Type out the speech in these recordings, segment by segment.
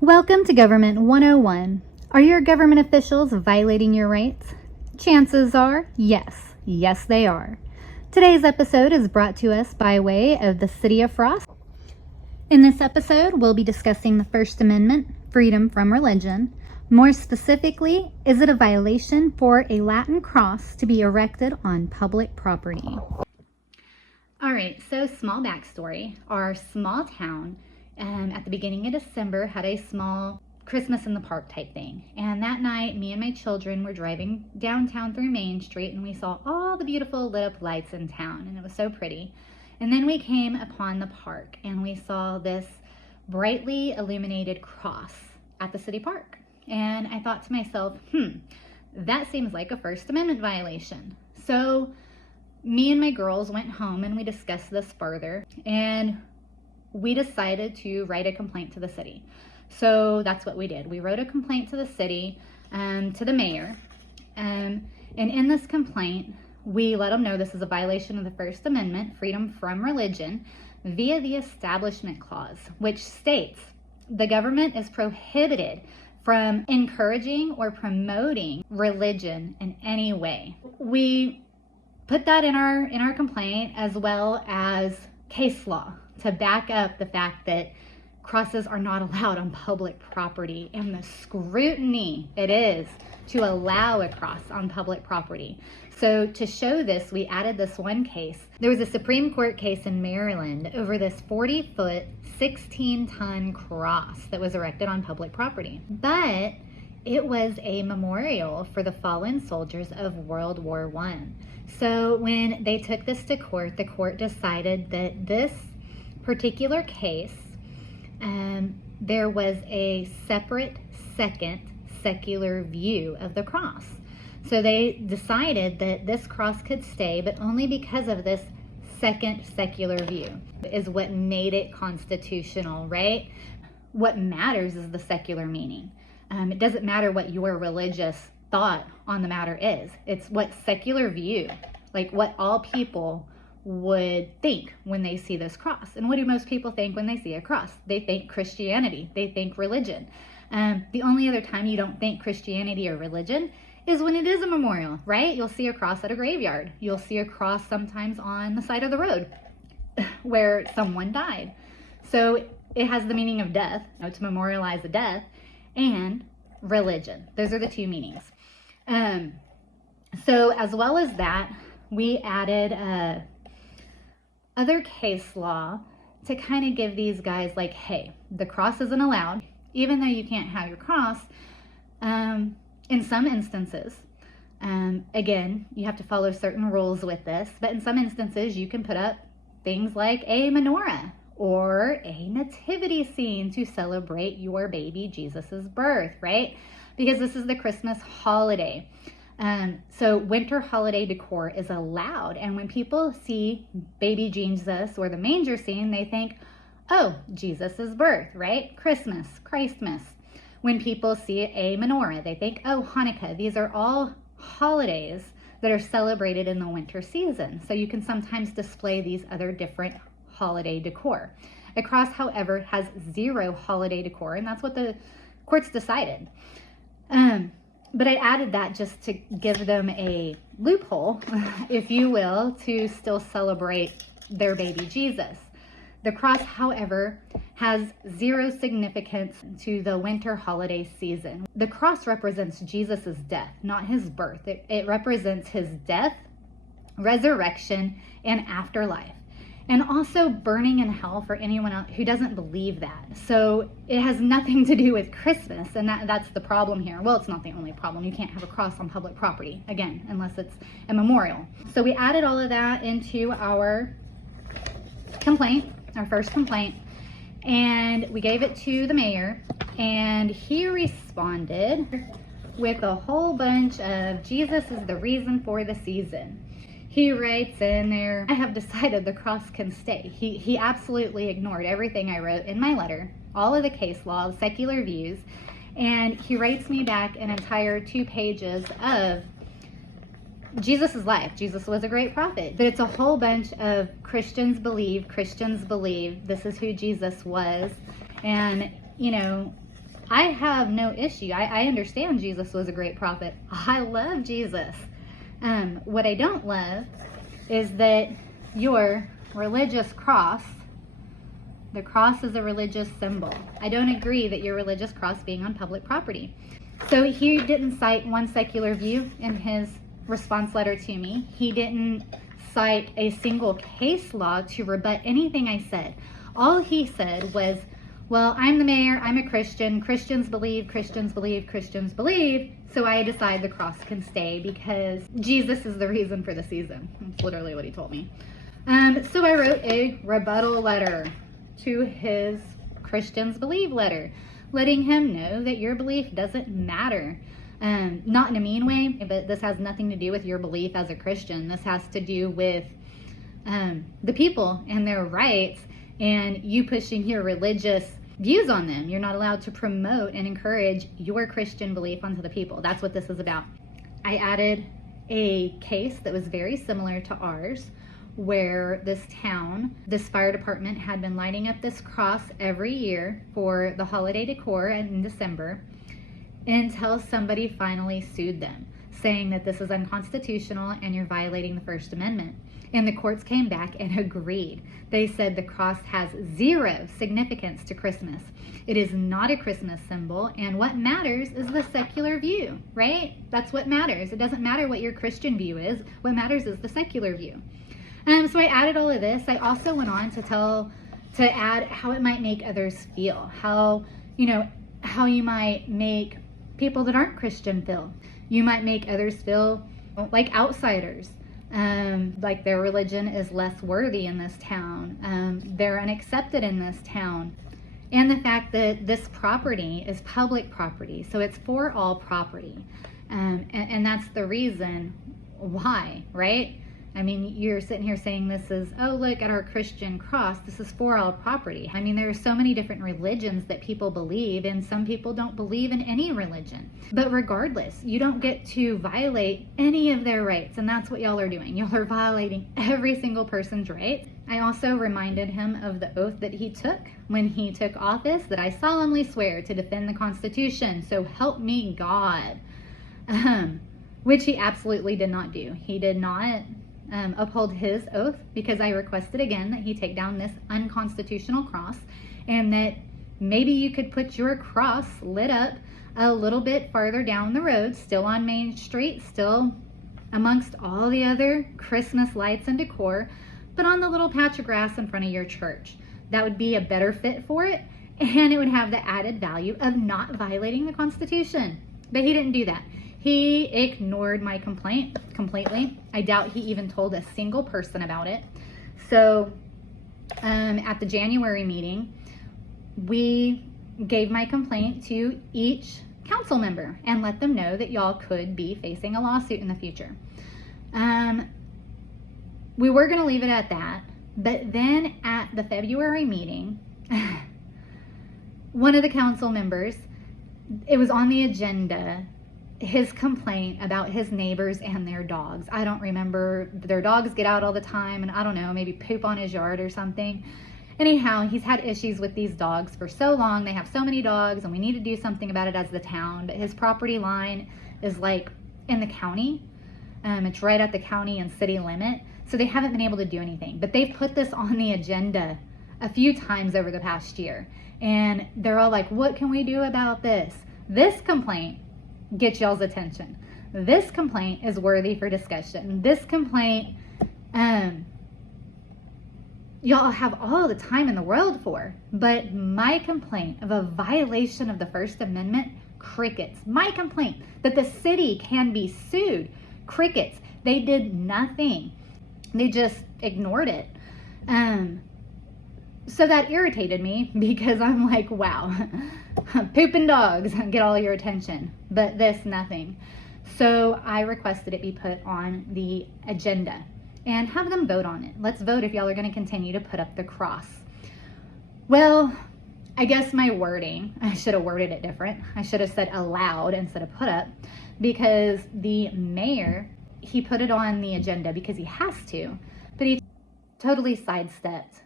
Welcome to Government 101. Are your government officials violating your rights? Chances are, yes. Yes, they are. Today's episode is brought to us by way of the City of Frost. In this episode, we'll be discussing the First Amendment, freedom from religion. More specifically, is it a violation for a Latin cross to be erected on public property? All right, so small backstory. Our small town at the beginning of December had a small Christmas in the park type thing. And that night, me and my children were driving downtown through Main Street, and we saw all the beautiful lit up lights in town, and it was so pretty. And then we came upon the park, and we saw this brightly illuminated cross at the city park. And I thought to myself, that seems like a First Amendment violation. So me and my girls went home and we discussed this further, and we decided to write a complaint to the city. So that's what we did. We wrote a complaint to the city, to the mayor. And in this complaint, we let them know this is a violation of the First Amendment, freedom from religion, via the Establishment Clause, which states the government is prohibited from encouraging or promoting religion in any way. We put that in our complaint, as well as case law to back up the fact that crosses are not allowed on public property and the scrutiny it is to allow a cross on public property. So to show this, we added this one case. There was a Supreme Court case in Maryland over this 40-foot, 16-ton cross that was erected on public property. But it was a memorial for the fallen soldiers of World War I. So when they took this to court, the court decided that this particular case, there was a separate second secular view of the cross. So they decided that this cross could stay, but only because of this second secular view is what made it constitutional, right? What matters is the secular meaning. It doesn't matter what your religious thought on the matter is. It's what secular view, like what all people would think when they see this cross. And what do most people think when they see a cross? They think Christianity. They think religion. The only other time you don't think Christianity or religion is when it is a memorial, right? You'll see a cross at a graveyard. You'll see a cross sometimes on the side of the road where someone died. So it has the meaning of death, to memorialize a death, and religion. Those are the two meanings. So as well as that, we added other case law to kind of give these guys like, hey, the cross isn't allowed, even though you can't have your cross. In some instances, again, you have to follow certain rules with this, but in some instances you can put up things like a menorah or a nativity scene to celebrate your baby Jesus's birth, right? Because this is the Christmas holiday. So winter holiday decor is allowed. And when people see baby Jesus or the manger scene, they think, oh, Jesus's birth, right? Christmas, Christmas. When people see a menorah, they think, oh, Hanukkah. These are all holidays that are celebrated in the winter season. So you can sometimes display these other different holiday decor. A cross, however, has zero holiday decor, and that's what the courts decided. But I added that just to give them a loophole, if you will, to still celebrate their baby Jesus. The cross, however, has zero significance to the winter holiday season. The cross represents Jesus's death, not his birth. It represents his death, resurrection, and afterlife. And also burning in hell for anyone else who doesn't believe that. So it has nothing to do with Christmas, and that's the problem here. Well, it's not the only problem. You can't have a cross on public property, again, unless it's a memorial. So we added all of that into our complaint, our first complaint, and we gave it to the mayor, and he responded with a whole bunch of Jesus is the reason for the season. He writes in there, I have decided the cross can stay. He absolutely ignored everything I wrote in my letter, all of the case law, secular views, and he writes me back an entire 2 pages of Jesus' life. Jesus was a great prophet, but it's a whole bunch of Christians believe this is who Jesus was. And, I have no issue. I understand Jesus was a great prophet. I love Jesus. What I don't love is that your religious cross, the cross is a religious symbol. I don't agree that your religious cross being on public property. So he didn't cite one secular view in his response letter to me. He didn't cite a single case law to rebut anything I said. All he said was, well, I'm the mayor, I'm a Christian, Christians believe, Christians believe, Christians believe, so I decide the cross can stay because Jesus is the reason for the season. That's literally what he told me. So I wrote a rebuttal letter to his Christians believe letter, letting him know that your belief doesn't matter. Not in a mean way, but this has nothing to do with your belief as a Christian. This has to do with the people and their rights and you pushing your religious views on them. You're not allowed to promote and encourage your Christian belief onto the people. That's what this is about. I added a case that was very similar to ours, where this town, this fire department had been lighting up this cross every year for the holiday decor in December until somebody finally sued them, saying that this is unconstitutional and you're violating the First Amendment. And the courts came back and agreed. They said the cross has zero significance to Christmas. It is not a Christmas symbol, and what matters is the secular view, right? That's what matters. It doesn't matter what your Christian view is. What matters is the secular view. So I added all of this. I also went on to add how it might make others feel, how you might make people that aren't Christian feel. You might make others feel like outsiders, like their religion is less worthy in this town. They're unaccepted in this town. And the fact that this property is public property, so it's for all property. And that's the reason why, right? I mean, you're sitting here saying this is, oh, look at our Christian cross. This is for all property. I mean, there are so many different religions that people believe, and some people don't believe in any religion. But regardless, you don't get to violate any of their rights, and that's what y'all are doing. Y'all are violating every single person's rights. I also reminded him of the oath that he took when he took office, that I solemnly swear to defend the Constitution, so help me God. Which he absolutely did not do. He did not uphold his oath, because I requested again that he take down this unconstitutional cross, and that maybe you could put your cross lit up a little bit farther down the road, still on Main Street, still amongst all the other Christmas lights and decor, but on the little patch of grass in front of your church. That would be a better fit for it, and it would have the added value of not violating the Constitution. But he didn't do that. He ignored my complaint completely. I doubt he even told a single person about it. So at the January meeting, we gave my complaint to each council member and let them know that y'all could be facing a lawsuit in the future. We were going to leave it at that, but then at the February meeting, one of the council members, it was on the agenda, his complaint about his neighbors and their dogs. I don't remember. Their dogs get out all the time, and I don't know, maybe poop on his yard or something. Anyhow, he's had issues with these dogs for so long. They have so many dogs, and we need to do something about it as the town. But his property line is like in the county. It's right at the county and city limit. So they haven't been able to do anything. But they've put this on the agenda a few times over the past year. And they're all like, what can we do about this? This complaint get y'all's attention. This complaint is worthy for discussion. This complaint, y'all have all the time in the world for. But my complaint of a violation of the First Amendment, crickets. My complaint that the city can be sued, crickets. They did nothing. They just ignored it. So that irritated me, because I'm like, wow, pooping dogs get all your attention, but this, nothing. So I requested it be put on the agenda and have them vote on it. Let's vote if y'all are going to continue to put up the cross. Well, I guess my wording, I should have worded it different. I should have said allowed instead of put up, because the mayor, he put it on the agenda because he has to, but he totally sidestepped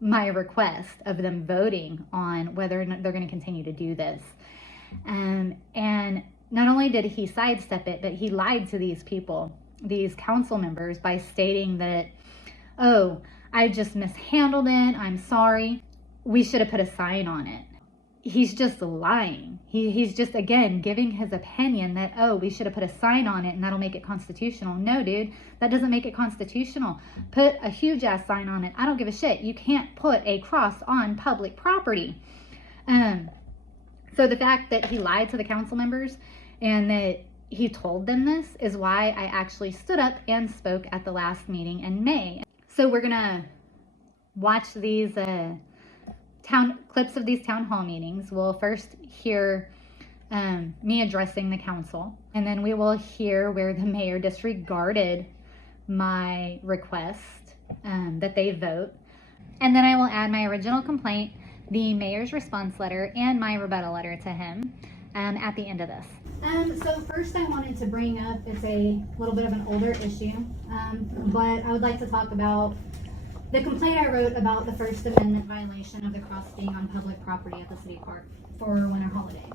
my request of them voting on whether or not they're going to continue to do this. And not only did he sidestep it, but he lied to these people, these council members, by stating that, oh, I just mishandled it, I'm sorry, we should have put a sign on it. He's just lying. He's just, again, giving his opinion that, oh, we should have put a sign on it and that'll make it constitutional. No, dude, that doesn't make it constitutional. Put a huge ass sign on it. I don't give a shit. You can't put a cross on public property. So the fact that he lied to the council members and that he told them this is why I actually stood up and spoke at the last meeting in May. So we're gonna watch these clips of these town hall meetings. We'll first hear me addressing the council, and then we will hear where the mayor disregarded my request that they vote. And then I will add my original complaint, the mayor's response letter, and my rebuttal letter to him at the end of this. So first I wanted to bring up, it's a little bit of an older issue, but I would like to talk about the complaint I wrote about the First Amendment violation of the cross being on public property at the city park for winter holiday.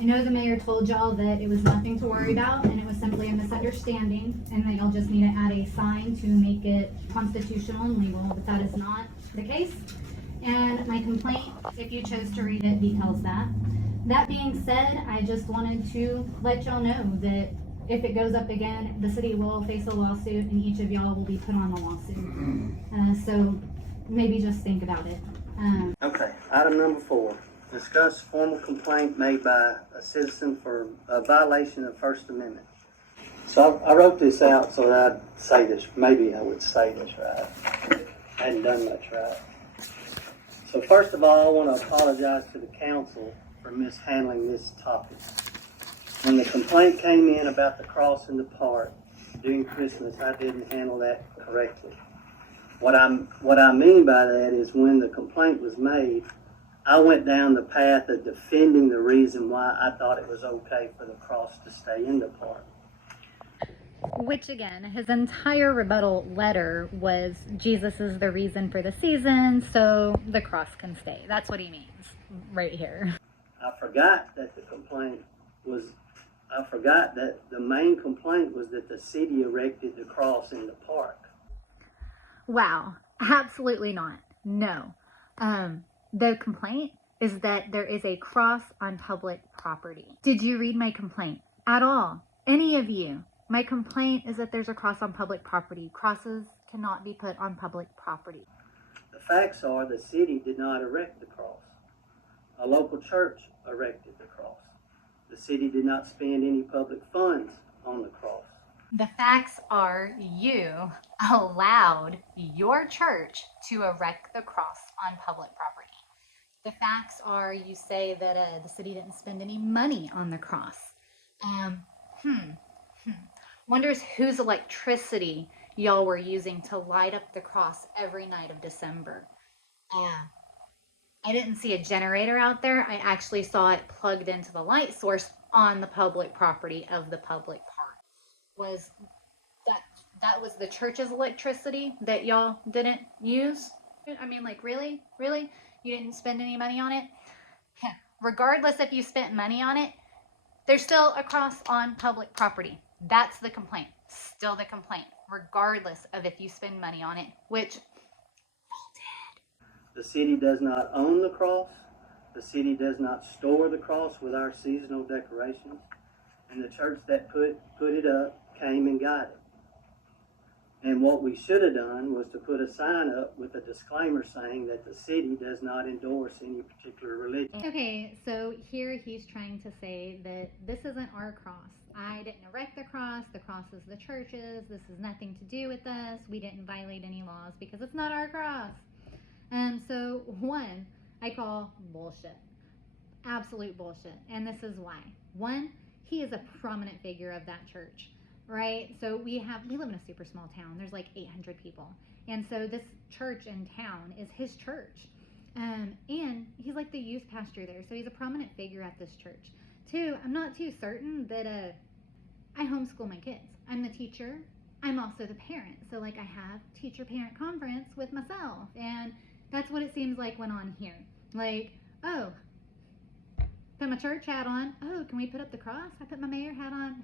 I know the mayor told y'all that it was nothing to worry about and it was simply a misunderstanding and that y'all just need to add a sign to make it constitutional and legal, but that is not the case. And my complaint, if you chose to read it, details that. That being said, I just wanted to let y'all know that if it goes up again, the city will face a lawsuit and each of y'all will be put on the lawsuit. So maybe just think about it. Okay, item number 4. Discuss formal complaint made by a citizen for a violation of First Amendment. So I wrote this out so that I'd say this, maybe I would say this right. I hadn't done much right. So first of all, I want to apologize to the council for mishandling this topic. When the complaint came in about the cross in the park during Christmas, I didn't handle that correctly. What I mean by that is when the complaint was made, I went down the path of defending the reason why I thought it was okay for the cross to stay in the park. Which again, his entire rebuttal letter was Jesus is the reason for the season, so the cross can stay. That's what he means right here. I forgot that the main complaint was that the city erected the cross in the park. Wow, absolutely not. No. The complaint is that there is a cross on public property. Did you read my complaint at all? Any of you? My complaint is that there's a cross on public property. Crosses cannot be put on public property. The facts are the city did not erect the cross. A local church erected the cross. The city did not spend any public funds on the cross. The facts are you allowed your church to erect the cross on public property. The facts are you say that the city didn't spend any money on the cross. Wonders whose electricity y'all were using to light up the cross every night of December. I didn't see a generator out there. I actually saw it plugged into the light source on the public property of the public park. Was that was the church's electricity that y'all didn't use? I mean, like, really? Really? You didn't spend any money on it? Regardless if you spent money on it, there's still a cross on public property. That's the complaint. Still the complaint. Regardless of if you spend money on it, which y'all did. The city does not own the cross. The city does not store the cross with our seasonal decorations. And the church that put it up came and got it. And what we should have done was to put a sign up with a disclaimer saying that the city does not endorse any particular religion. Okay, so here he's trying to say that this isn't our cross. I didn't erect the cross is the church's, this has nothing to do with us, we didn't violate any laws because it's not our cross. So one, I call bullshit. Absolute bullshit. And this is why. One, he is a prominent figure of that church. Right? So we live in a super small town. There's like 800 people. And so this church in town is his church. And he's like the youth pastor there. So he's a prominent figure at this church. Two, I'm not too certain that I homeschool my kids. I'm the teacher. I'm also the parent. So like I have teacher-parent conference with myself. And That's what it seems like went on here. Like, oh, put my church hat on. Oh, can we put up the cross? I put my mayor hat on.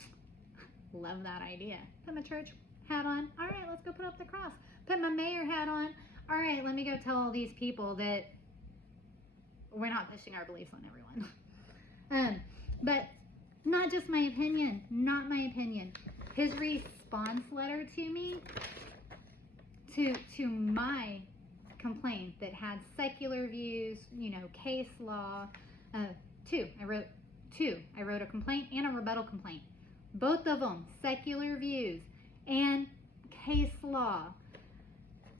Love that idea. Put my church hat on. All right, let's go put up the cross. Put my mayor hat on. All right, let me go tell all these people that we're not pushing our beliefs on everyone. But not just my opinion, not my opinion. His response letter to me, to my complaint that had secular views, case law, I wrote a complaint and a rebuttal complaint. Both of them, secular views and case law.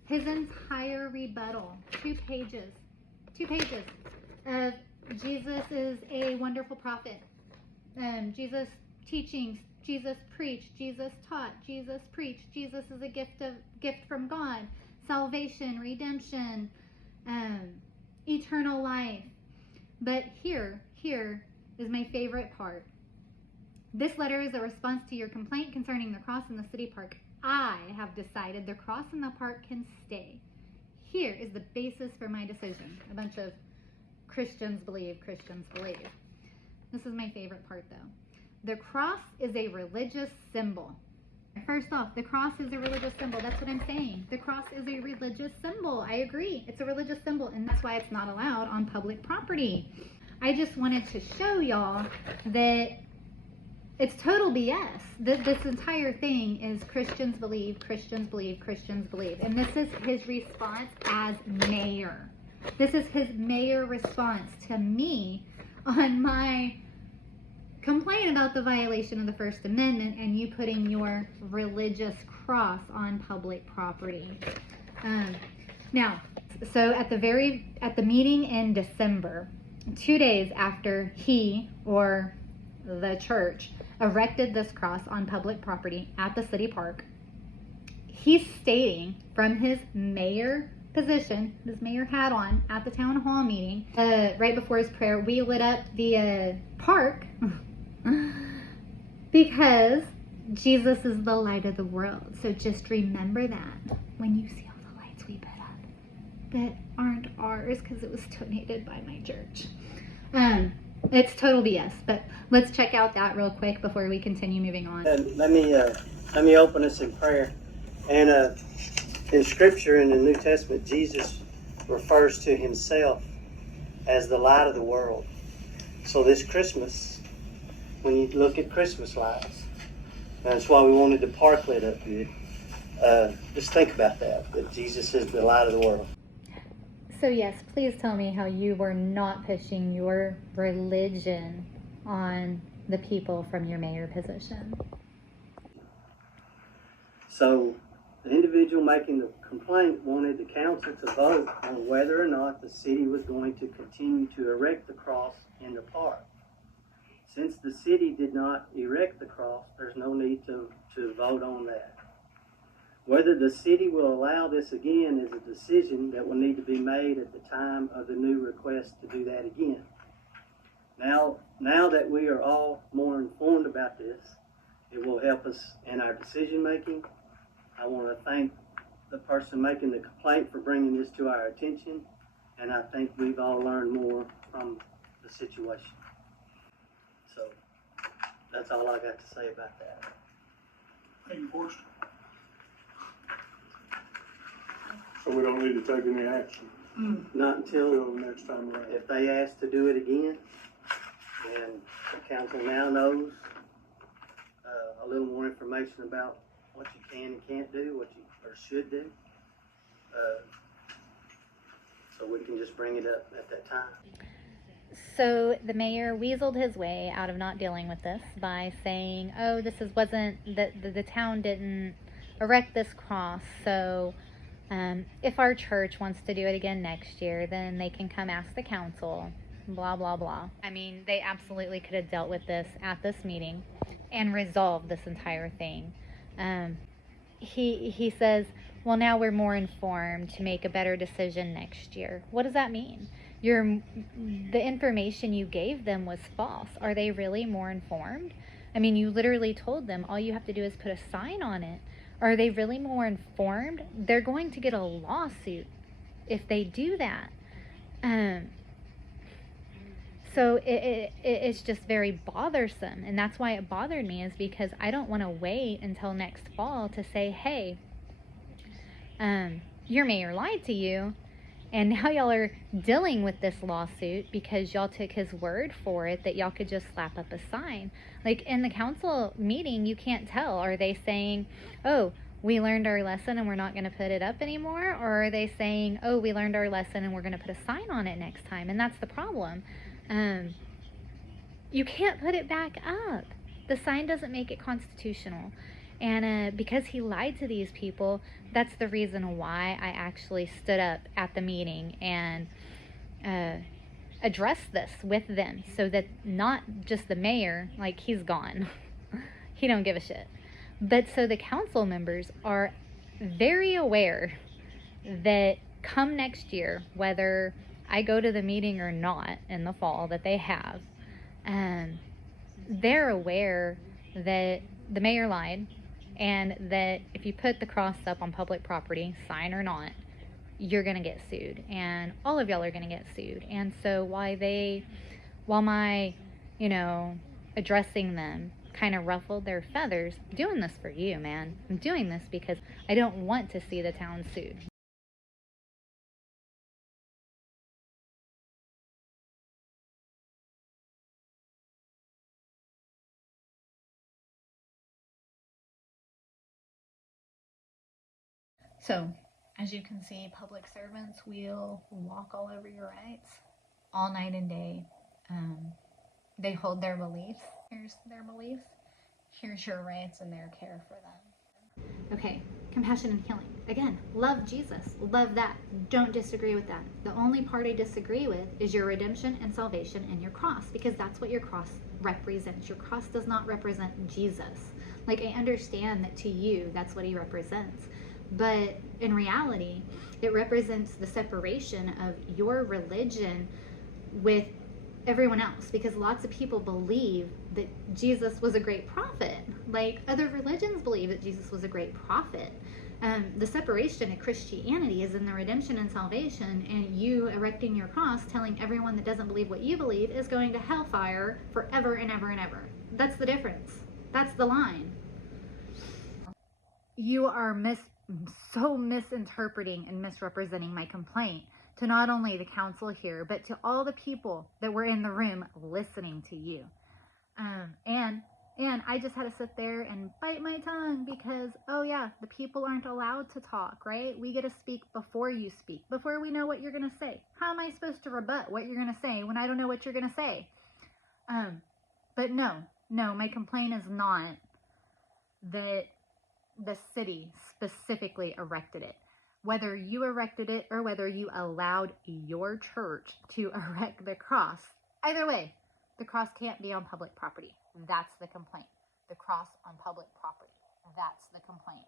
His entire rebuttal, 2 pages of Jesus is a wonderful prophet. Jesus teachings, Jesus preached, Jesus taught, Jesus preached, Jesus is a gift from God, salvation, redemption, eternal life. But here is my favorite part. This letter is a response to your complaint concerning the cross in the city park. I have decided the cross in the park can stay. Here is the basis for my decision. A bunch of Christians believe. This is my favorite part, though. The cross is a religious symbol. First off, the cross is a religious symbol. That's what I'm saying. The cross is a religious symbol. I agree. It's a religious symbol, and that's why it's not allowed on public property. I just wanted to show y'all that it's total BS. This entire thing is Christians believe. And this is his response as mayor. This is his mayor response to me on my complaint about the violation of the First Amendment and you putting your religious cross on public property. Now, so at the meeting in December, 2 days after he or the church erected this cross on public property at the city park, he's stating from his mayor position, his mayor hat on at the town hall meeting, right before his prayer, we lit up the park because Jesus is the light of the world. So just remember that when you see all the lights we put up that aren't ours because it was donated by my church. It's total BS, but let's check out that real quick before we continue moving on. Let me open us in prayer. And in Scripture, in the New Testament, Jesus refers to himself as the light of the world. So this Christmas, when you look at Christmas lights, that's why we wanted the park lit up good. Just think about that Jesus is the light of the world. So yes, please tell me how you were not pushing your religion on the people from your mayor position. So the individual making the complaint wanted the council to vote on whether or not the city was going to continue to erect the cross in the park. Since the city did not erect the cross, there's no need to vote on that. Whether the city will allow this again is a decision that will need to be made at the time of the new request to do that again. Now that we are all more informed about this, it will help us in our decision making. I want to thank the person making the complaint for bringing this to our attention, and I think we've all learned more from the situation. So that's all I got to say about that. Thank you, Forrest. So we don't need to take any action Not until next time around. if they ask to do it again, and the council now knows a little more information about what you can and can't do, what you or should do. So we can just bring it up at that time. So the mayor weaseled his way out of not dealing with this by saying, oh, the town didn't erect this cross, so if our church wants to do it again next year, then they can come ask the council, blah, blah, blah. I mean, they absolutely could have dealt with this at this meeting and resolved this entire thing. He says, well, now we're more informed to make a better decision next year. What does that mean? The information you gave them was false. Are they really more informed? I mean, you literally told them all you have to do is put a sign on it. Are they really more informed? They're going to get a lawsuit if they do that. So it's just very bothersome. And that's why it bothered me, is because I don't want to wait until next fall to say, hey, your mayor lied to you. And now y'all are dealing with this lawsuit because y'all took his word for it that y'all could just slap up a sign. Like in the council meeting, you can't tell. Are they saying, oh, we learned our lesson and we're not going to put it up anymore? Or are they saying, oh, we learned our lesson and we're going to put a sign on it next time? And that's the problem. You can't put it back up. The sign doesn't make it constitutional. And because he lied to these people, that's the reason why I actually stood up at the meeting and addressed this with them, so that not just the mayor, like, he's gone. He don't give a shit. But so the council members are very aware that come next year, whether I go to the meeting or not in the fall that they have, they're aware that the mayor lied, and that if you put the cross up on public property, sign or not, you're going to get sued, and all of y'all are going to get sued. And so while my, addressing them kind of ruffled their feathers, I'm doing this for you, man. I'm doing this because I don't want to see the town sued. So, as you can see, public servants will walk all over your rights all night and day. They hold their beliefs. Here's their beliefs. Here's your rights and their care for them. Okay, compassion and healing. Again, love Jesus. Love that. Don't disagree with that. The only part I disagree with is your redemption and salvation and your cross, because that's what your cross represents. Your cross does not represent Jesus. Like, I understand that to you, that's what he represents. But in reality, it represents the separation of your religion with everyone else, because lots of people believe that Jesus was a great prophet. Like, other religions believe that Jesus was a great prophet. The separation of Christianity is in the redemption and salvation, and you erecting your cross telling everyone that doesn't believe what you believe is going to hellfire forever and ever and ever. That's the difference. That's the line. You are so misinterpreting and misrepresenting my complaint to not only the council here, but to all the people that were in the room listening to you. And I just had to sit there and bite my tongue because, oh yeah, the people aren't allowed to talk, right? We get to speak before you speak, before we know what you're going to say. How am I supposed to rebut what you're going to say when I don't know what you're going to say? But no, my complaint is not that the city specifically erected it. Whether you erected it or whether you allowed your church to erect the cross, either way, the cross can't be on public property. That's the complaint. The cross on public property. That's the complaint.